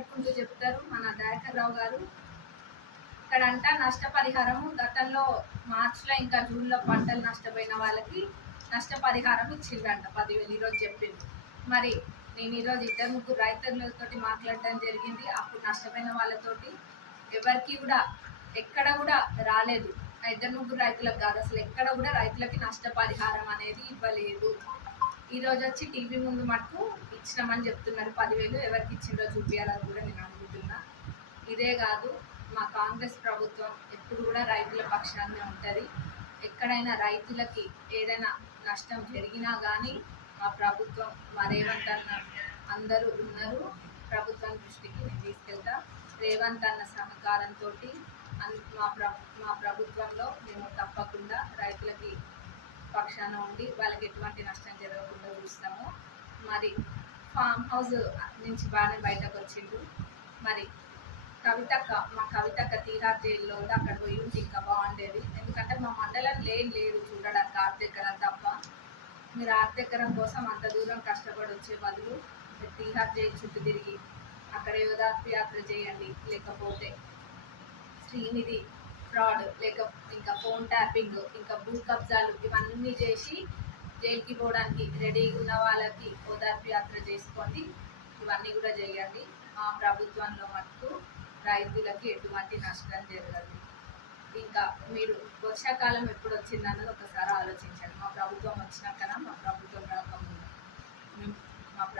కొంచెం చెప్తారు మన నాగేశ్వరరావు గారు. ఇక్కడంట నష్టపరిహారము. గతంలో మార్చిలో ఇంకా జూన్లో పంటలు నష్టపోయిన వాళ్ళకి నష్టపరిహారం ఇచ్చిందంట పదివేలు. ఈరోజు చెప్పింది మరి నేను ఈరోజు ఇద్దరు ముగ్గురు రైతులతోటి మాట్లాడడం జరిగింది. అప్పుడు నష్టపోయిన వాళ్ళతోటి ఎవరికి కూడా ఎక్కడ కూడా రాలేదు. ఇద్దరు ముగ్గురు రైతులకు కాదు. అసలు ఎక్కడ కూడా రైతులకి నష్టపరిహారం అనేది ఇవ్వలేదు. ఈ రోజు వచ్చి టీవీ ముందు మటుకు ఇచ్చినామని చెప్తున్నారు. పదివేలు ఎవరికి ఇచ్చిందో చూపించాలని కూడా నేను అనుకుంటున్నా ఇదే కాదు మా కాంగ్రెస్ ప్రభుత్వం ఎప్పుడు కూడా రైతుల పక్షాన్నే ఉంటుంది. ఎక్కడైనా రైతులకి ఏదైనా నష్టం జరిగినా కానీ మా ప్రభుత్వం మా అన్న అందరూ ఉన్నారు. ప్రభుత్వం దృష్టికి నేను తీసుకెళ్తా. రేవంత్ అన్న సహకారంతో మా ప్ర మా ప్రభుత్వంలో మేము తప్పకుండా రైతులకి పక్షాన ఉండి వాళ్ళకి ఎటువంటి నష్టం జరగకుండా చూస్తాము. మరి ఫామ్ హౌస్ నుంచి బాగానే బయటకు వచ్చిండు మరి కవితక్క మా కవితక్క తీహార్ జైల్లో అక్కడ పోయి ఉంటే ఇంకా బాగుండేది. ఎందుకంటే మా మండలం లేని లేదు చూడడానికి ఆర్థికరం తప్ప. మీరు ఆర్థికరం కోసం అంత దూరం కష్టపడి వచ్చే బదులు తీహార్ జైలు చుట్టూ తిరిగి అక్కడ యోధాత్మ యాత్ర చేయండి. లేకపోతే శ్రీనిధి ఫ్రాడ్ లేక ఇంకా ఫోన్ ట్యాపింగ్ ఇంకా భూ కబ్జాలు ఇవన్నీ చేసి జైలుకి పోవడానికి రెడీగా ఉన్న వాళ్ళకి ఓదార్పు యాత్ర చేసుకోండి. ఇవన్నీ కూడా చేయండి. మా ప్రభుత్వంలో మటుకు రైతులకి ఎటువంటి నష్టం జరగదు. ఇంకా మీరు వర్షాకాలం ఎప్పుడు వచ్చిందన్నది ఒకసారి ఆలోచించండి. మా ప్రభుత్వం వచ్చినాకనా